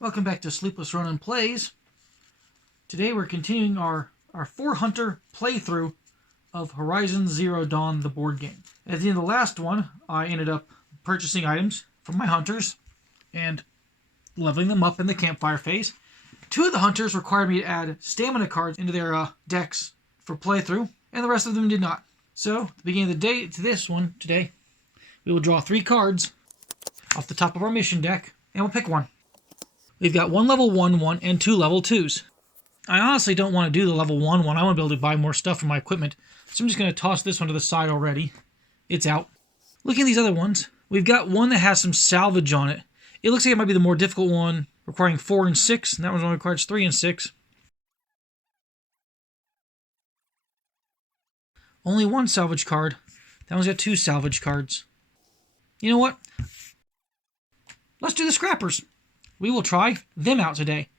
Welcome back to Sleepless Ronin Plays. Today we're continuing our 4-hunter playthrough of Horizon Zero Dawn, the board game. At the end of the last one, I ended up purchasing items from my hunters and leveling them up in the Campfire Phase. 2 of the hunters required me to add stamina cards into their decks for playthrough, and the rest of them did not. So, at the beginning of the day, to this one today, we will draw 3 cards off the top of our mission deck, and we'll pick one. We've got 1 level 1 and 2 level 2s. I honestly don't want to do the level 1 one. I want to be able to buy more stuff for my equipment. So I'm just going to toss this one to the side already. It's out. Looking at these other ones, we've got one that has some salvage on it. It looks like it might be the more difficult one, requiring 4 and 6. And that one only requires 3 and 6. Only 1 salvage card. That one's got 2 salvage cards. You know what? Let's do the scrappers. We will try them out today.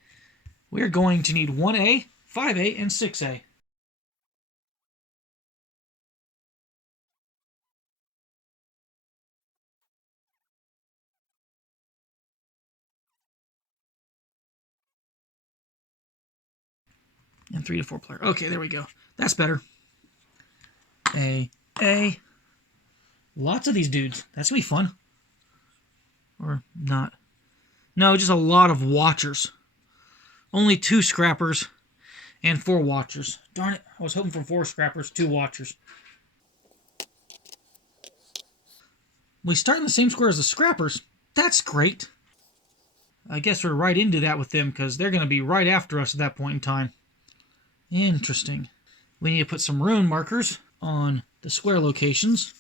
We're going to need 1A, 5A, and 6A. And 3 to 4 player. Okay, there we go. That's better. A. Lots of these dudes. That's going to be fun. Or not. No, just a lot of watchers. Only 2 scrappers and 4 watchers. Darn it, I was hoping for 4 scrappers, 2 watchers. We start in the same square as the scrappers. That's great. I guess we're right into that with them because they're going to be right after us at that point in time. Interesting. We need to put some rune markers on the square locations.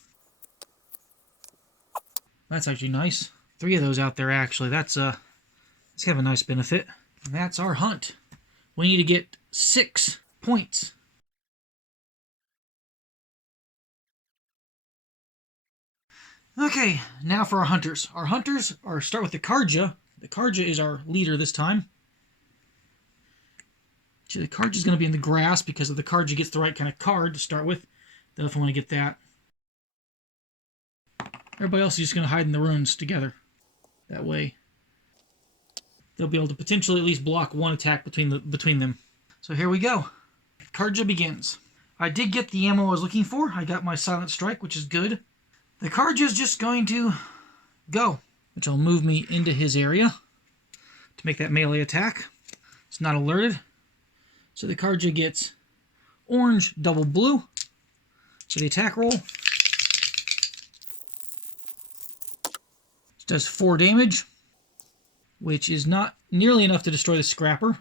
That's actually nice. 3 of those out there, actually. That's kind of a nice benefit. And that's our hunt. We need to get 6 points. Okay, now for our hunters. Our hunters start with the Carja. The Carja is our leader this time. The Carja is going to be in the grass because if the Carja gets the right kind of card to start with, they'll definitely want to get that. Everybody else is just going to hide in the ruins together. That way, they'll be able to potentially at least block 1 attack between them. So here we go. Carja begins. I did get the ammo I was looking for. I got my Silent Strike, which is good. The Carja is just going to go, which will move me into his area to make that melee attack. It's not alerted. So the Carja gets orange, double blue. So the attack roll. It does 4 damage, which is not nearly enough to destroy the scrapper.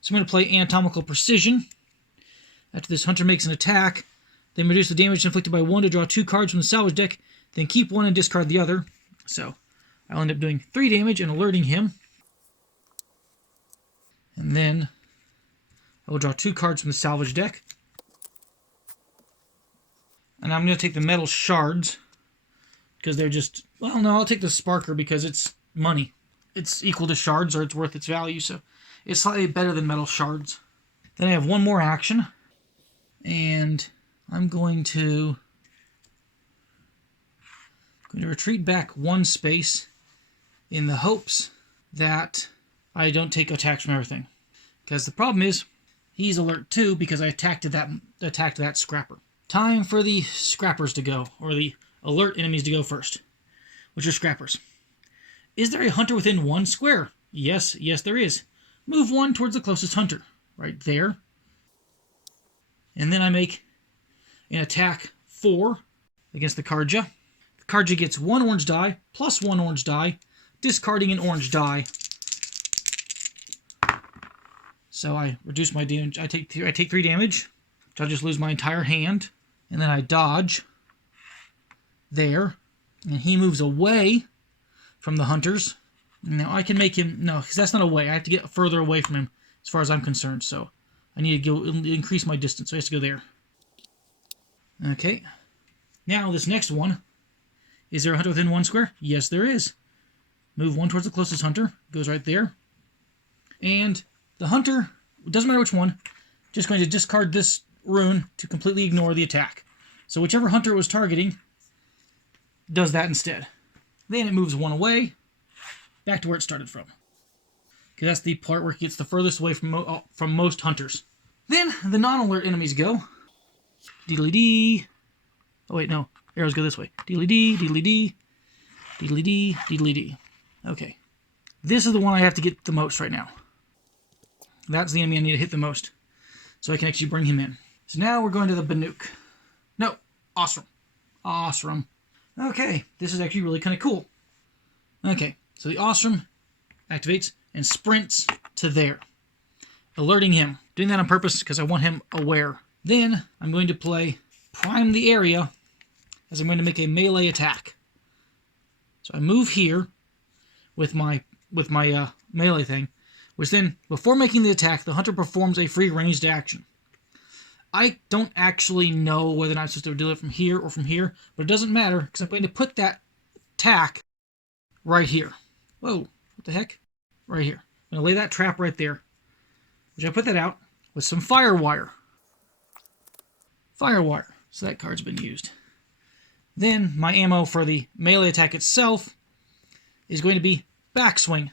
So I'm going to play Anatomical Precision. After this hunter makes an attack, then reduce the damage inflicted by 1 to draw 2 cards from the salvage deck, then keep 1 and discard the other. So I'll end up doing 3 damage and alerting him. And then I will draw 2 cards from the salvage deck. And I'm going to take the metal shards, because they're just, well, no, I'll take the sparker because it's money. It's equal to shards, or it's worth its value, so it's slightly better than metal shards. Then I have 1 more action, and I'm going to retreat back 1 space in the hopes that I don't take attacks from everything. Because the problem is, he's alert too because I attacked that scrapper. Time for the scrappers to go, or the alert enemies to go first, which are scrappers. Is there a hunter within 1 square? Yes, there is. Move 1 towards the closest hunter, right there. And then I make an attack 4 against the Carja. The Carja gets 1 orange die, plus 1 orange die, discarding an orange die. So I reduce my damage. I take 3 damage, which I'll just lose my entire hand. And then I dodge there, and he moves away from the hunters. Now I can make him, no, because that's not away. I have to get further away from him as far as I'm concerned. So I need to go increase my distance. So I have to go there. Okay. Now this next one. Is there a hunter within 1 square? Yes, there is. Move 1 towards the closest hunter. Goes right there. And the hunter, it doesn't matter which one, just going to discard this rune to completely ignore the attack. So whichever hunter it was targeting does that instead. Then it moves 1 away, back to where it started from. because that's the part where it gets the furthest away from most hunters. Then the non-alert enemies go. Deedly-dee. Oh wait, no. Arrows go this way. Deedly-dee, deedly-dee, deedly-dee, deedly-dee. Okay. This is the one I have to get the most right now. That's the enemy I need to hit the most, so I can actually bring him in. So now we're going to the Banuk. No, Ostrom. Ostrom. Okay, this is actually really kind of cool. Okay, so the Ostrom activates and sprints to there, alerting him. Doing that on purpose because I want him aware. Then I'm going to play Prime the Area as I'm going to make a melee attack. So I move here with my melee thing, which then, before making the attack, the hunter performs a free ranged action. I don't actually know whether or not I'm supposed to do it from here or from here, but it doesn't matter because I'm going to put that attack right here. Whoa, what the heck? Right here. I'm going to lay that trap right there, which I put that out with some firewire. Firewire. So that card's been used. Then my ammo for the melee attack itself is going to be backswing.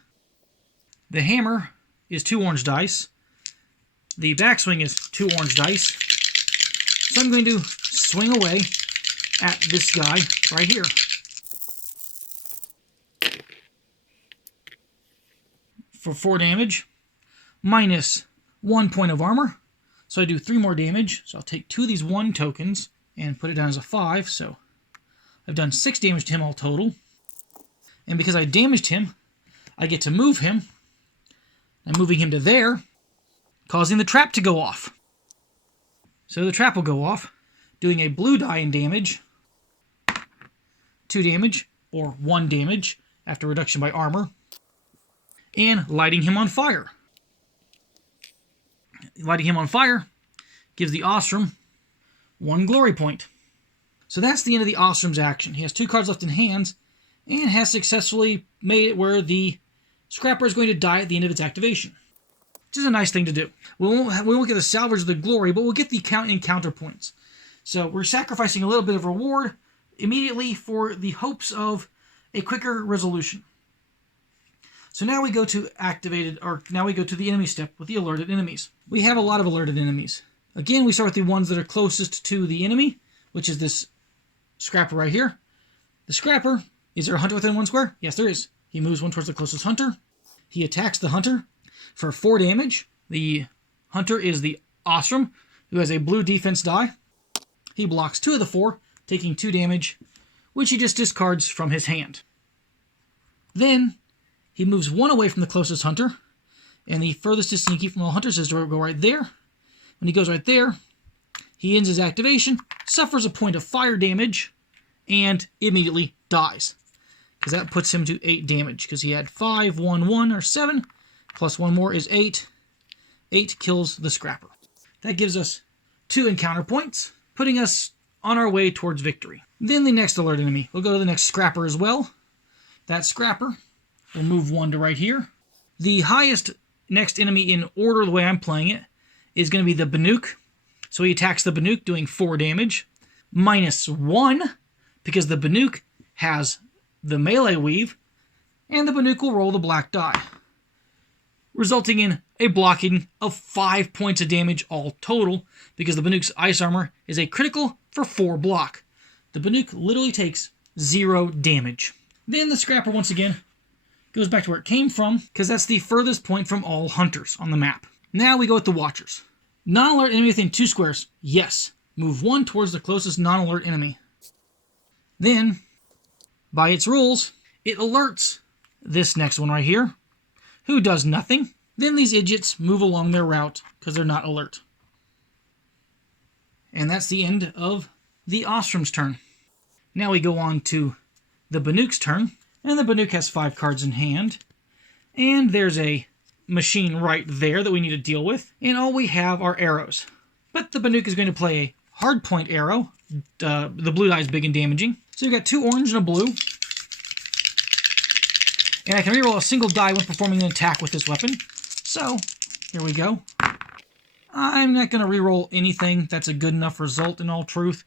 The hammer is 2 orange dice. The backswing is 2 orange dice. So I'm going to swing away at this guy right here. For 4 damage, minus 1 point of armor. So I do 3 more damage. So I'll take 2 of these 1 tokens and put it down as a 5. So I've done 6 damage to him all total. And because I damaged him, I get to move him. I'm moving him to there, causing the trap to go off. So the trap will go off, doing a blue die in damage, 2 damage, or 1 damage after reduction by armor, and lighting him on fire. Lighting him on fire gives the Ostrom 1 glory point. So that's the end of the Ostrom's action. He has 2 cards left in hands, and has successfully made it where the Scrapper is going to die at the end of its activation, which is a nice thing to do. We won't get the salvage of the glory, but we'll get the encounter points. So we're sacrificing a little bit of reward immediately for the hopes of a quicker resolution. So now we go to now we go to the enemy step with the alerted enemies. We have a lot of alerted enemies. Again, we start with the ones that are closest to the enemy, which is this Scrapper right here. The Scrapper, is there a hunter within 1 square? Yes, there is. He moves 1 towards the closest hunter. He attacks the hunter for 4 damage. The hunter is the Ostrom, who has a blue defense die. He blocks 2 of the 4, taking 2 damage, which he just discards from his hand. Then he moves 1 away from the closest hunter, and the furthest distance he can keep from all hunters is to go right there. When he goes right there, he ends his activation, suffers a point of fire damage, and immediately dies. Because that puts him to 8 damage, because he had 5, 1, 1, or 7, plus 1 more is 8. 8 kills the Scrapper. That gives us 2 encounter points, putting us on our way towards victory. Then the next alert enemy. We'll go to the next Scrapper as well. That Scrapper will move 1 to right here. The highest next enemy in order, the way I'm playing it, is going to be the Banuk. So he attacks the Banuk, doing 4 damage. Minus 1, because the Banuk has the melee weave, and the Banuk will roll the black die, resulting in a blocking of 5 points of damage all total, because the Banuk's ice armor is a critical for 4 block. The Banuk literally takes 0 damage. Then the Scrapper once again goes back to where it came from, because that's the furthest point from all hunters on the map. Now we go with the Watchers. Non-alert enemy within 2 squares. Yes. Move 1 towards the closest non-alert enemy. Then, by its rules, it alerts this next one right here, who does nothing. Then these idiots move along their route because they're not alert. And that's the end of the Ostrom's turn. Now we go on to the Banuk's turn, and the Banuk has 5 cards in hand, and there's a machine right there that we need to deal with, and all we have are arrows. But the Banuk is going to play a hard point arrow. The blue die is big and damaging. So you've got 2 orange and a blue. And I can reroll a single die when performing an attack with this weapon. So, here we go. I'm not going to reroll anything. That's a good enough result in all truth.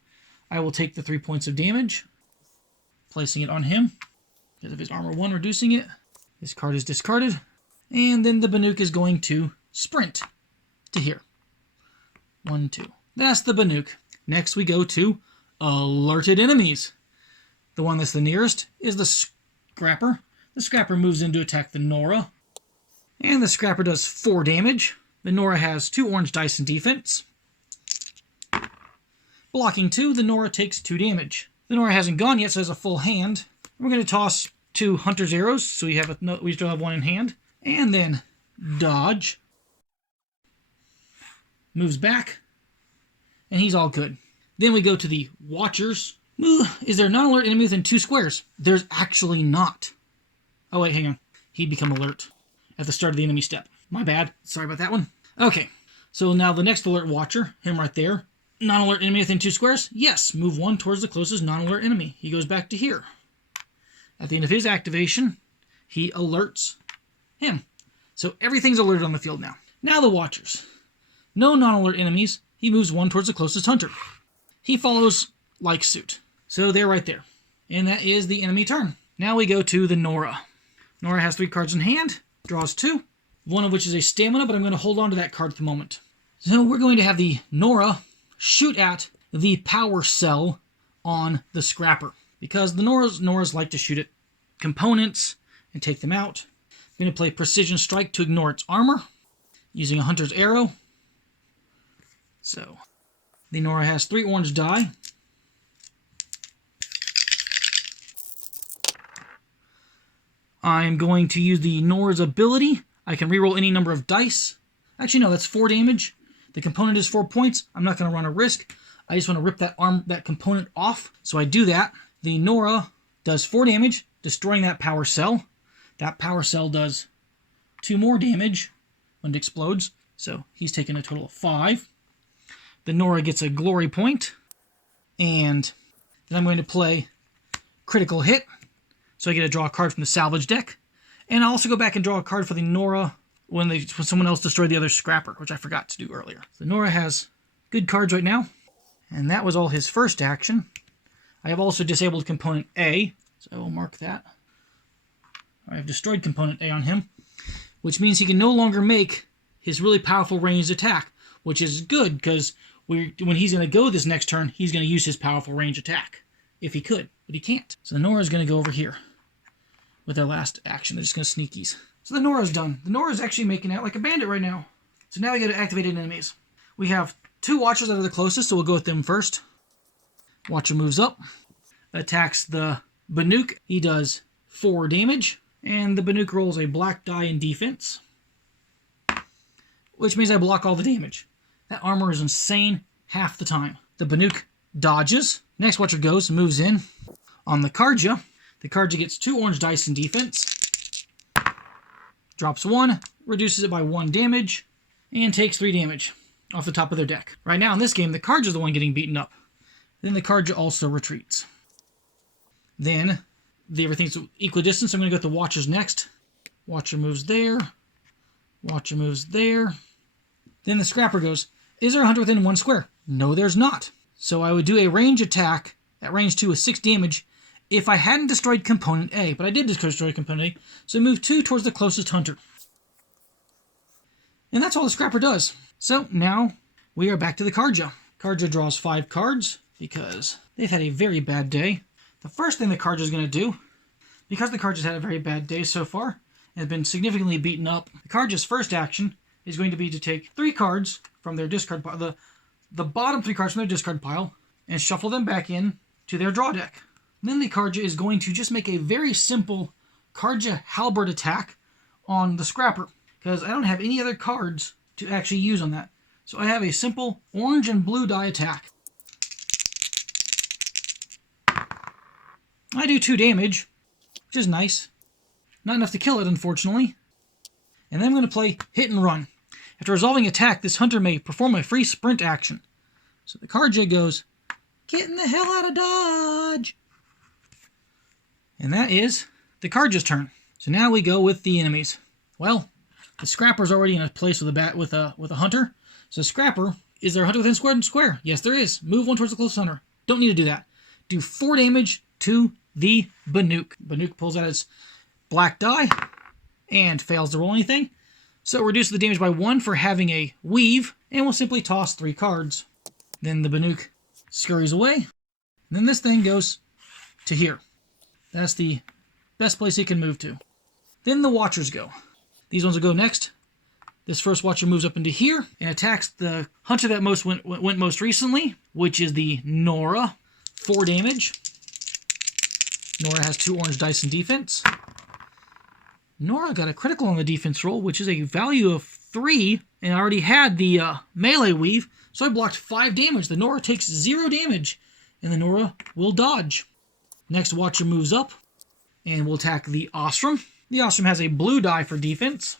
I will take the 3 points of damage, placing it on him. Because of his armor 1, reducing it. This card is discarded. And then the Banuk is going to sprint to here. 1, 2. That's the Banuk. Next we go to alerted enemies. The one that's the nearest is the Scrapper. The Scrapper moves in to attack the Nora. And the Scrapper does 4 damage. The Nora has 2 orange dice in defense. Blocking 2, the Nora takes 2 damage. The Nora hasn't gone yet, so has a full hand. We're going to toss 2 Hunter's arrows, so we still have 1 in hand. And then dodge. Moves back. And he's all good. Then we go to the Watchers. Is there a non-alert enemy within 2 squares? There's actually not. Oh wait, hang on. He'd become alert at the start of the enemy step. My bad. Sorry about that one. Okay, so now the next alert Watcher, him right there. Non-alert enemy within 2 squares? Yes, move 1 towards the closest non-alert enemy. He goes back to here. At the end of his activation, he alerts him. So everything's alerted on the field now. Now the Watchers. No non-alert enemies. He moves 1 towards the closest Hunter. He follows like suit. So they're right there. And that is the enemy turn. Now we go to the Nora. Nora has 3 cards in hand, draws 2, one of which is a stamina, but I'm going to hold on to that card at the moment. So we're going to have the Nora shoot at the power cell on the Scrapper, because the Noras like to shoot at components and take them out. I'm going to play Precision Strike to ignore its armor, using a Hunter's arrow. So the Nora has 3 orange die. I'm going to use the Nora's ability. I can reroll any number of dice. Actually, no, that's 4 damage. The component is 4 points. I'm not going to run a risk. I just want to rip that component off. So I do that. The Nora does 4 damage, destroying that power cell. That power cell does 2 more damage when it explodes. So he's taken a total of 5. The Nora gets a glory point. And then I'm going to play Critical Hit. So I get to draw a card from the salvage deck. And I'll also go back and draw a card for the Nora when someone else destroyed the other Scrapper, which I forgot to do earlier. The Nora has good cards right now. And that was all his first action. I have also disabled component A, so I will mark that. I have destroyed component A on him, which means he can no longer make his really powerful ranged attack, which is good, because when he's going to go this next turn, he's going to use his powerful ranged attack, if he could, but he can't. So the Nora is going to go over here with their last action. They're just going to sneakies. So the Nora's done. The Nora's actually making out like a bandit right now. So now we go to activated enemies. We have 2 Watchers that are the closest, so we'll go with them first. Watcher moves up, attacks the Banuk. He does 4 damage, and the Banuk rolls a black die in defense, which means I block all the damage. That armor is insane half the time. The Banuk dodges. Next Watcher goes, moves in. On the Carja, the Carja gets 2 orange dice in defense, drops 1, reduces it by 1 damage, and takes 3 damage off the top of their deck. Right now in this game, the Carja is the one getting beaten up. Then the Carja also retreats. Then everything's equidistant, so I'm going to go with the Watchers next. Watcher moves there. Watcher moves there. Then the Scrapper goes, is there a Hunter within 1 square? No, there's not. So I would do a range attack at range 2 with 6 damage if I hadn't destroyed component A, but I did destroy component A, so I move 2 towards the closest Hunter. And that's all the Scrapper does. So now we are back to the Carja. Carja draws 5 cards because they've had a very bad day. The first thing the Carja is going to do, because the Carja's had a very bad day so far and has been significantly beaten up, the Carja's first action is going to be to take 3 cards from their discard pile, the bottom 3 cards from their discard pile, and shuffle them back in to their draw deck. And then the Carja is going to just make a very simple Carja halberd attack on the Scrapper, because I don't have any other cards to actually use on that. So I have a simple orange and blue die attack. I do 2 damage, which is nice. Not enough to kill it, unfortunately. And then I'm going to play Hit and Run. After resolving attack, this Hunter may perform a free sprint action. So the Carja goes, getting the hell out of Dodge! And that is the Carja's turn. So now we go with the enemies. Well, the Scrapper's already in a place with a Hunter. So Scrapper, is there a Hunter within square? Yes, there is. Move 1 towards the closest Hunter. Don't need to do that. Do 4 damage to the Banuk. Banuk pulls out its black die and fails to roll anything. So it reduces the damage by 1 for having a weave, and we'll simply toss 3 cards. Then the Banuk scurries away. And then this thing goes to here. That's the best place it can move to. Then the Watchers go. These ones will go next. This first Watcher moves up into here and attacks the Hunter that went most recently, which is the Nora. 4 damage. Nora has 2 orange dice in defense. Nora got a critical on the defense roll, which is a value of 3, and I already had the melee weave, so I blocked 5 damage. The Nora takes 0 damage, and the Nora will dodge. Next Watcher moves up, and will attack the Ostrom. The Ostrom has a blue die for defense,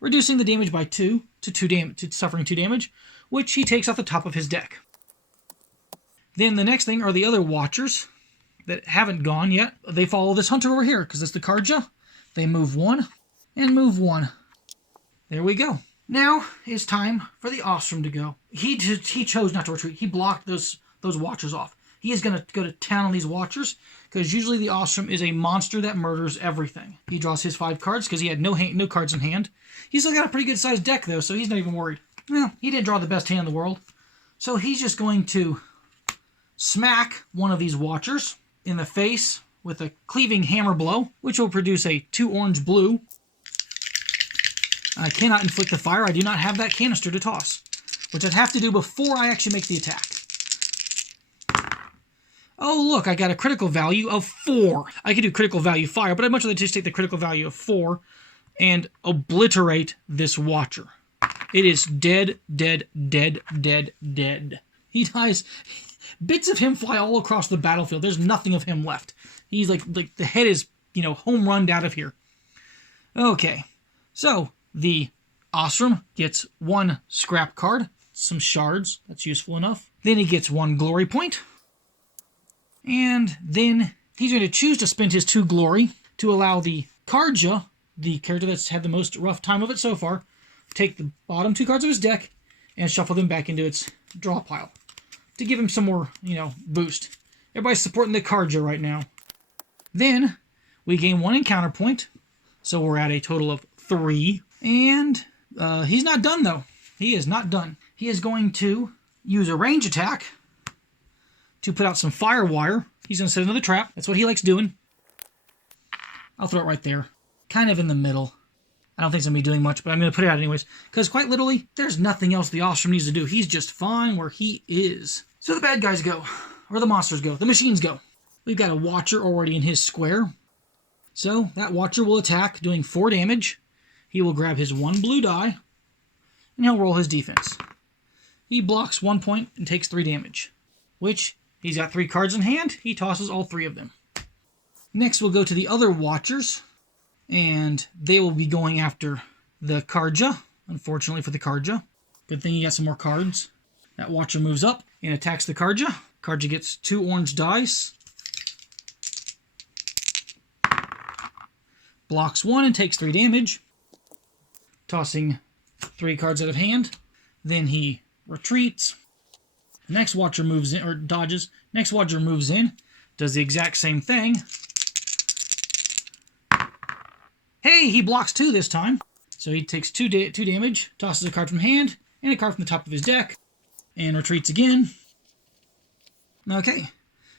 reducing the damage by 2 to suffering 2 damage, which he takes off the top of his deck. Then the next thing are the other Watchers that haven't gone yet. They follow this Hunter over here, because it's the Carja. They move 1 and move 1. There we go. Now it's time for the Ostrom to go. He chose not to retreat. He blocked those Watchers off. He is going to go to town on these Watchers, because usually the Ostrom is a monster that murders everything. He draws his 5 cards, because he had no cards in hand. He's still got a pretty good sized deck, though, so he's not even worried. Well, he didn't draw the best hand in the world. So he's just going to smack one of these Watchers in the face with a cleaving hammer blow, which will produce a 2 orange blue. I cannot inflict the fire. I do not have that canister to toss, which I'd have to do before I actually make the attack. Oh, look, I got a critical value of 4. I could do critical value fire, but I'd much rather just take the critical value of 4 and obliterate this Watcher. It is dead, dead, dead, dead, dead. He dies. Bits of him fly all across the battlefield. There's nothing of him left. He's like the head is, home runned out of here. Okay, so the Ostrom gets 1 scrap card, some shards. That's useful enough. Then he gets 1 glory point. And then he's going to choose to spend his 2 glory to allow the Carja, the character that's had the most rough time of it so far, take the bottom 2 cards of his deck and shuffle them back into its draw pile to give him some more, boost. Everybody's supporting the Carja right now. Then we gain 1 encounter point, so we're at a total of 3. And he's not done, though. He is not done. He is going to use a range attack to put out some firewire. He's going to set another trap. That's what he likes doing. I'll throw it right there. Kind of in the middle. I don't think it's going to be doing much, but I'm going to put it out anyways. Because quite literally, there's nothing else the Ostrom needs to do. He's just fine where he is. So the bad guys go. Or the monsters go. The machines go. We've got a Watcher already in his square. So that Watcher will attack, doing 4 damage. He will grab his 1 blue die, and he'll roll his defense. He blocks 1 point and takes 3 damage, which he's got 3 cards in hand. He tosses all 3 of them. Next, we'll go to the other Watchers, and they will be going after the Carja, unfortunately for the Carja. Good thing he got some more cards. That Watcher moves up and attacks the Carja. Carja gets 2 orange dice, blocks 1 and takes 3 damage, tossing 3 cards out of hand. Then he retreats. The next Watcher moves in, or dodges. Next Watcher moves in, does the exact same thing. Hey, he blocks 2 this time. So he takes 2 damage, tosses a card from hand, and a card from the top of his deck, and retreats again. Okay.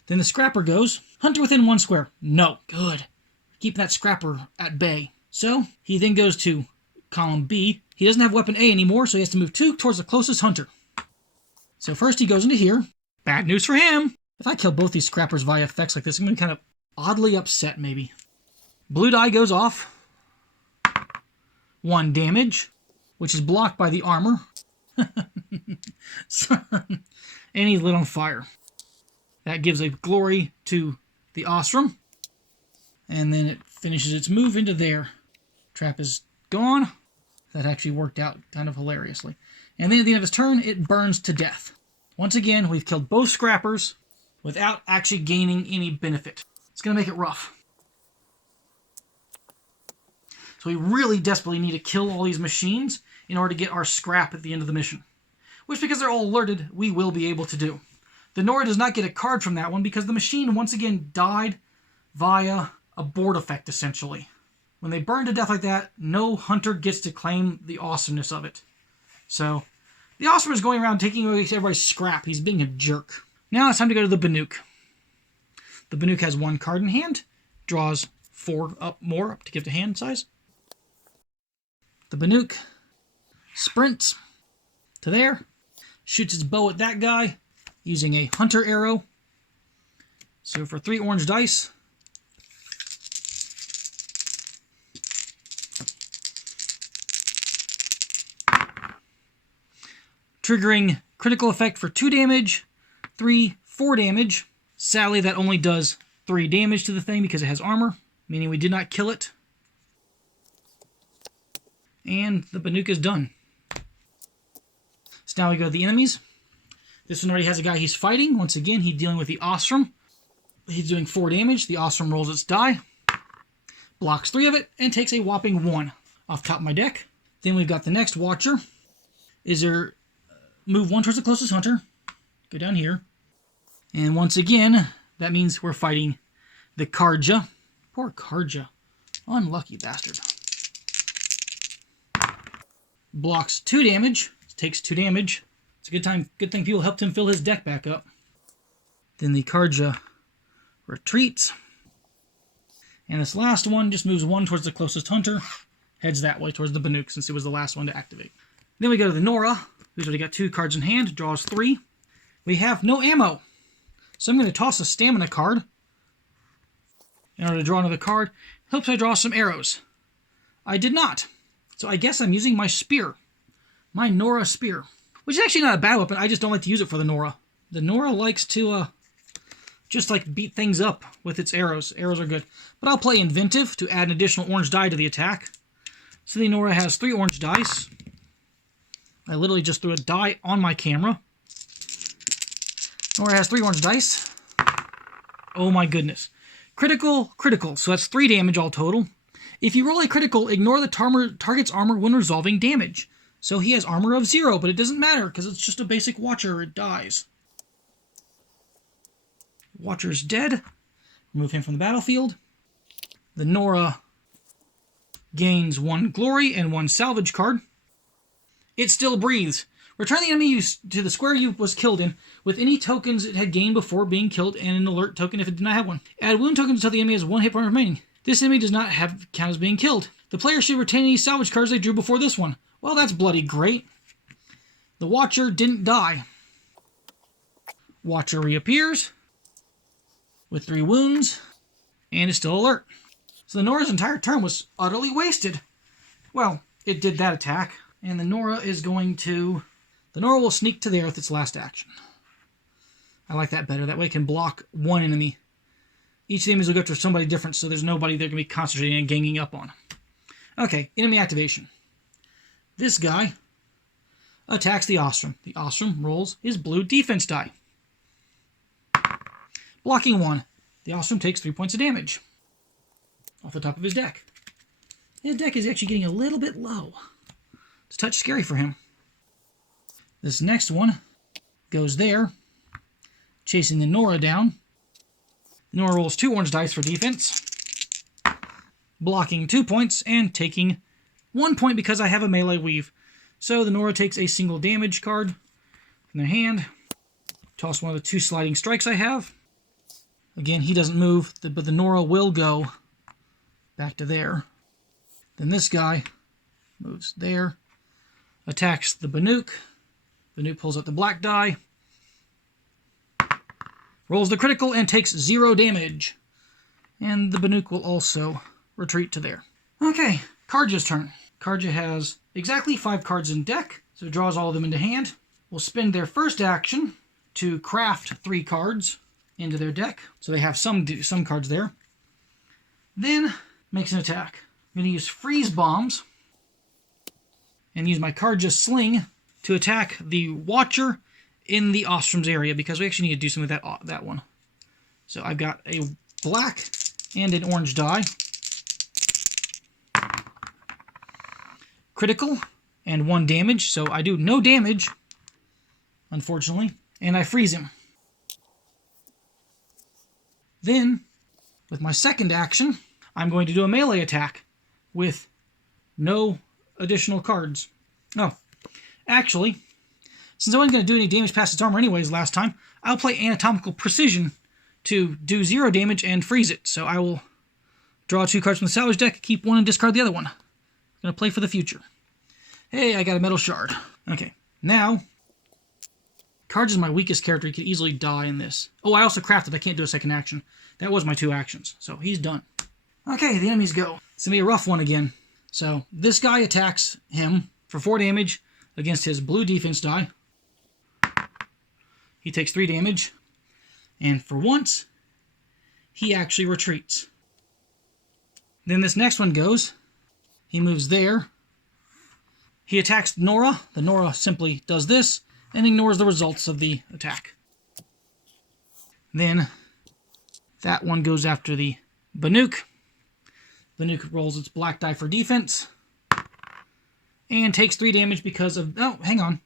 Then the Scrapper goes. Hunter within 1 square. No. Good. Keep that Scrapper at bay. So he then goes to column B. He doesn't have weapon A anymore, so he has to move 2 towards the closest Hunter. So first he goes into here. Bad news for him. If I kill both these Scrappers via effects like this, I'm going to be kind of oddly upset, maybe. Blue die goes off. 1 damage, which is blocked by the armor. And he's lit on fire. That gives a glory to the Ostrom. And then it finishes its move into there. Trap is gone. That actually worked out kind of hilariously. And then at the end of his turn, it burns to death. Once again, we've killed both Scrappers without actually gaining any benefit. It's going to make it rough. So we really desperately need to kill all these machines in order to get our scrap at the end of the mission. Which, because they're all alerted, we will be able to do. The Nora does not get a card from that one because the machine once again died via a board effect, essentially. When they burn to death like that, no hunter gets to claim the awesomeness of it. So, the Ostrom is going around taking away everybody's scrap. He's being a jerk. Now it's time to go to the Banuk. The Banuk has 1 card in hand, draws 4 more up to give to hand size. The Banuk sprints to there, shoots its bow at that guy using a hunter arrow. So for 3 orange dice, triggering critical effect for 2 damage, 3, 4 damage. Sadly, that only does 3 damage to the thing because it has armor, meaning we did not kill it. And the Banuk is done. So now we go to the enemies. This one already has a guy he's fighting. Once again, he's dealing with the Ostrom. He's doing 4 damage. The Ostrom rolls its die, blocks 3 of it, and takes a whopping 1 off top of my deck. Then we've got the next Watcher. Move 1 towards the closest hunter. Go down here. And once again, that means we're fighting the Carja. Poor Carja. Unlucky bastard. Blocks 2 damage. Takes 2 damage. It's a good thing people helped him fill his deck back up. Then the Carja retreats. And this last one just moves 1 towards the closest hunter. Heads that way towards the Banuk since it was the last one to activate. Then we go to the Nora, who's already got 2 cards in hand, draws 3. We have no ammo. So I'm going to toss a stamina card in order to draw another card. Hopes I draw some arrows. I did not. So I guess I'm using my spear. My Nora spear. Which is actually not a bad weapon, I just don't like to use it for the Nora. The Nora likes to just like beat things up with its arrows. Arrows are good. But I'll play Inventive to add an additional orange die to the attack. So the Nora has 3 orange dice. I literally just threw a die on my camera. Nora has 3 orange dice. Oh my goodness. Critical, critical. So that's 3 damage all total. If you roll a critical, ignore the target's armor when resolving damage. So he has armor of 0, but it doesn't matter because it's just a basic Watcher. It dies. Watcher's dead. Remove him from the battlefield. The Nora gains 1 glory and 1 salvage card. It still breathes. Return the enemy to the square you was killed in with any tokens it had gained before being killed and an alert token if it did not have one. Add wound tokens until the enemy has 1 hit point remaining. This enemy does not count as being killed. The player should retain any salvage cards they drew before this one. Well, that's bloody great. The Watcher didn't die. Watcher reappears with 3 wounds and is still alert. So the Nora's entire turn was utterly wasted. Well, it did that attack. And the Nora is going to... The Nora will sneak to there with its last action. I like that better. That way it can block 1 enemy. Each of the enemies will go after somebody different, so there's nobody they're going to be concentrating and ganging up on. Okay, enemy activation. This guy attacks the Ostrom. The Ostrom rolls his blue defense die. Blocking 1. The Ostrom takes 3 points of damage off the top of his deck. His deck is actually getting a little bit low. It's a touch scary for him. This next one goes there, chasing the Nora down. The Nora rolls 2 orange dice for defense, blocking 2 points and taking 1 point because I have a melee weave. So the Nora takes a single damage card from their hand. Toss one of the 2 sliding strikes I have. Again, he doesn't move, but the Nora will go back to there. Then this guy moves there. Attacks the Banuk. Banuk pulls out the black die. Rolls the critical and takes 0 damage. And the Banuk will also retreat to there. Okay, Carja's turn. Carja has exactly 5 cards in deck, so it draws all of them into hand. We'll spend their first action to craft 3 cards into their deck, so they have some cards there. Then makes an attack. I'm going to use freeze bombs and use my Carja sling to attack the Watcher in the Ostrom's area, because we actually need to do something with that one. So I've got a black and an orange die. Critical and 1 damage, so I do no damage, unfortunately, and I freeze him. Then, With my second action, I'm going to do a melee attack with no additional cards. Oh, actually, since I wasn't going to do any damage past its armor anyways last time, I'll play Anatomical Precision to do 0 damage and freeze it. So I will draw 2 cards from the salvage deck, keep one and discard the other one. I'm going to play for the future. Hey, I got a metal shard. Okay, now, Carja is my weakest character. He could easily die in this. Oh, I also crafted. I can't do a second action. That was my 2 actions, so he's done. Okay, the enemies go. It's going to be a rough one again. So this guy attacks him for 4 damage against his blue defense die. He takes 3 damage. And for once, he actually retreats. Then this next one goes. He moves there. He attacks Nora. The Nora simply does this and ignores the results of the attack. Then that one goes after the Banuk. Banuk rolls its black die for defense and takes 3 damage because of... Oh, hang on.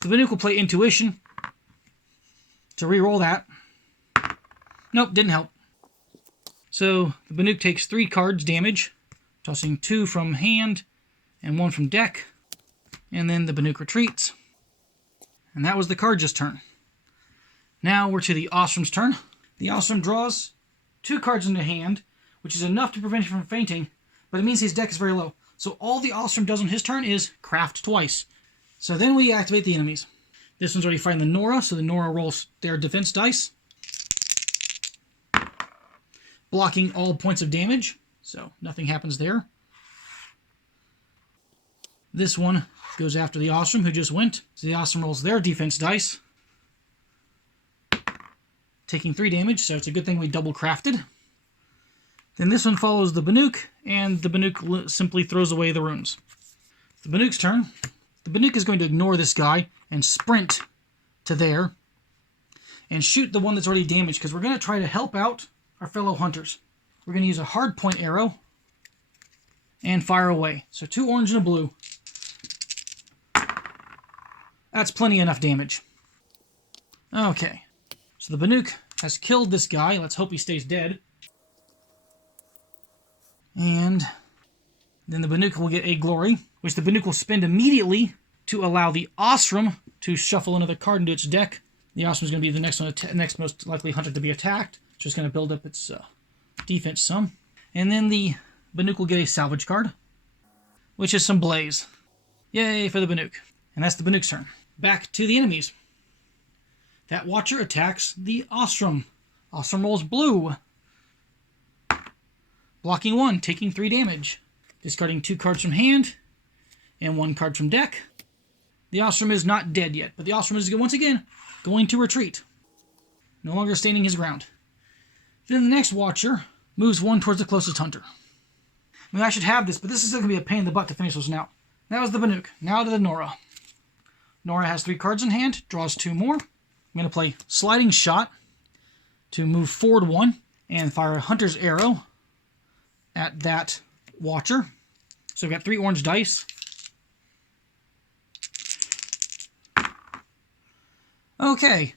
The Banuk will play Intuition to re-roll that. Nope, didn't help. So the Banuk takes 3 cards damage, tossing 2 from hand and 1 from deck. And then the Banuk retreats. And that was the Carja's turn. Now we're to the Ostrom's turn. The Ostrom draws 2 cards into hand, which is enough to prevent him from fainting, but it means his deck is very low. So all the Ostrom does on his turn is craft twice. So then we activate the enemies. This one's already fighting the Nora, so the Nora rolls their defense dice, blocking all points of damage, so nothing happens there. This one goes after the Ostrom, who just went. So the Ostrom rolls their defense dice, taking 3 damage, so it's a good thing we double crafted. Then this one follows the Banuk, and the Banuk simply throws away the runes. The Banuk's turn. The Banuk is going to ignore this guy and sprint to there and shoot the one that's already damaged, because we're going to try to help out our fellow hunters. We're going to use a hard point arrow and fire away. So 2 orange and a blue. That's plenty enough damage. Okay. So the Banuk has killed this guy. Let's hope he stays dead. And then the Banuk will get a glory, which the Banuk will spend immediately to allow the Ostrom to shuffle another card into its deck. The Ostrom is going to be the next most likely hunter to be attacked. It's just going to build up its defense some. And then the Banuk will get a salvage card, which is some blaze. Yay for the Banuk. And that's the Banuk's turn. Back to the enemies. That Watcher attacks the Ostrom. Ostrom rolls blue, blocking 1, taking 3 damage, discarding 2 cards from hand and 1 card from deck. The Ostrom is not dead yet, but the Ostrom is once again going to retreat, no longer standing his ground. Then the next Watcher moves 1 towards the closest hunter. I mean, I should have this, but this is going to be a pain in the butt to finish this now. That was the Banuk. Now to the Nora. Nora has 3 cards in hand, draws 2 more. I'm going to play Sliding Shot to move forward 1 and fire a Hunter's Arrow at that Watcher. So I've got 3 orange dice. Okay,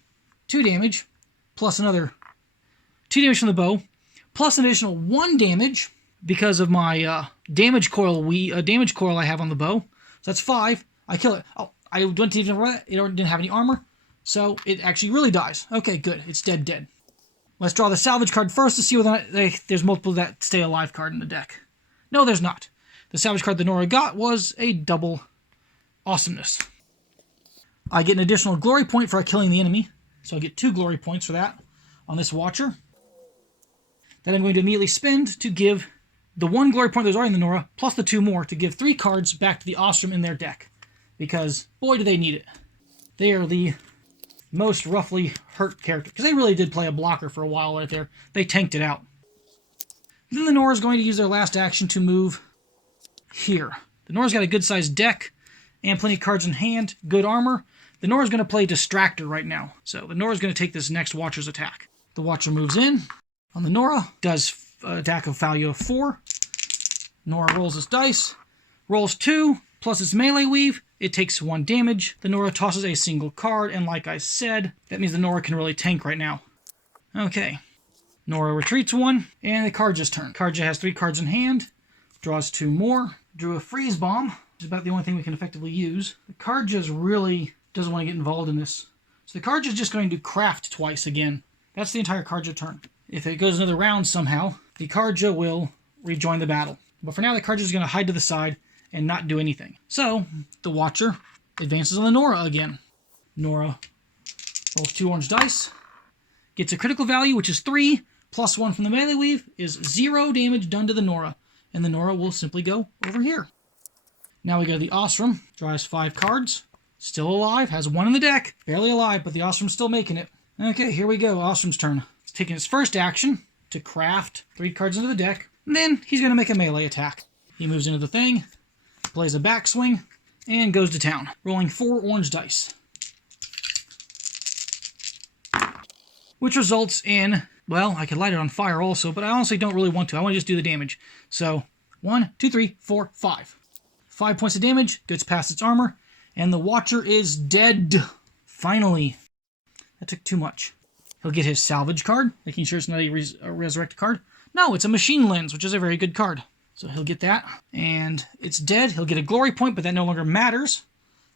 2 damage, plus another 2 damage from the bow, plus an additional 1 damage because of my damage coil I have on the bow. So that's 5. I kill it. Oh, I didn't even run it. It didn't have any armor, so it actually really dies. Okay, good. It's dead. Let's draw the salvage card first to see whether or not there's multiple that stay alive card in the deck. No, there's not. The salvage card that Nora got was a double awesomeness. I get an additional glory point for killing the enemy, so I get 2 glory points for that on this Watcher. Then I'm going to immediately spend to give the 1 glory point that was already in the Nora, plus the 2 more, to give 3 cards back to the Ostrom in their deck. Because, boy, do they need it. They are the most roughly hurt character, because they really did play a blocker for a while right there. They tanked it out. Then the Nora is going to use their last action to move here. The Nora's got a good-sized deck and plenty of cards in hand, good armor. The Nora's going to play Distractor right now. So the Nora's going to take this next Watcher's attack. The Watcher moves in on the Nora, does attack of value of 4. Nora rolls his dice, rolls 2, plus its melee weave. It takes 1 damage. The Nora tosses a single card, and like I said, that means the Nora can really tank right now. Okay. Nora retreats 1, and the Carja's turn. Carja has 3 cards in hand, draws 2 more, drew a freeze bomb, which is about the only thing we can effectively use. The Carja really doesn't want to get involved in this. So the Carja is just going to craft twice again. That's the entire Carja turn. If it goes another round somehow, the Carja will rejoin the battle. But for now, the Carja is going to hide to the side and not do anything. So the Watcher advances on the Nora again. Nora rolls 2 orange dice, gets a critical value, which is 3, plus 1 from the melee weave is 0 damage done to the Nora. And the Nora will simply go over here. Now we go to the Ostrom, draws 5 cards, still alive, has 1 in the deck, barely alive, but the Ostrom's still making it. Okay, here we go, Ostrom's turn. It's taking its first action to craft 3 cards into the deck, and then he's going to make a melee attack. He moves into the thing, plays a backswing, and goes to town, rolling 4 orange dice. Which results in, well, I could light it on fire also, but I honestly don't really want to. I want to just do the damage. So, 1, 2, 3, 4, 5. 5 points of damage, gets past its armor, and the Watcher is dead. Finally. That took too much. He'll get his salvage card, making sure it's not a resurrected card. No, it's a machine lens, which is a very good card. So he'll get that, and it's dead. He'll get a glory point, but that no longer matters,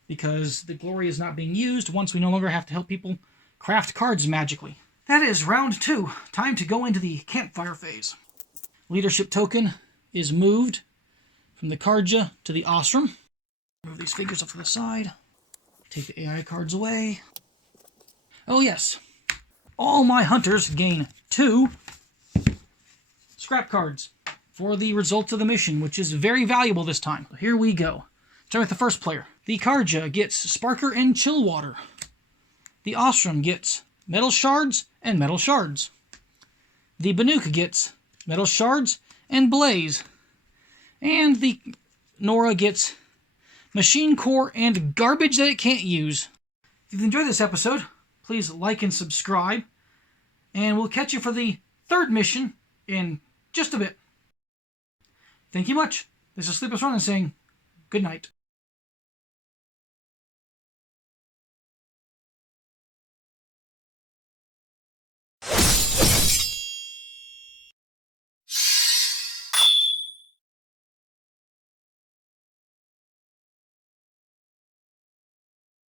because the glory is not being used once we no longer have to help people craft cards magically. That is round 2. Time to go into the Campfire Phase. Leadership token is moved from the Carja to the Ostrom. Move these figures up to the side. Take the AI cards away. Oh yes, all my hunters gain 2 scrap cards for the results of the mission, which is very valuable this time. So here we go. Start with the first player. The Carja gets Sparker and Chillwater. The Ostrom gets Metal Shards and Metal Shards. The Banuk gets Metal Shards and Blaze. And the Nora gets Machine Core and garbage that it can't use. If you've enjoyed this episode, please like and subscribe. And we'll catch you for the 3rd mission in just a bit. Thank you much. This is SleeplessRonin saying good night.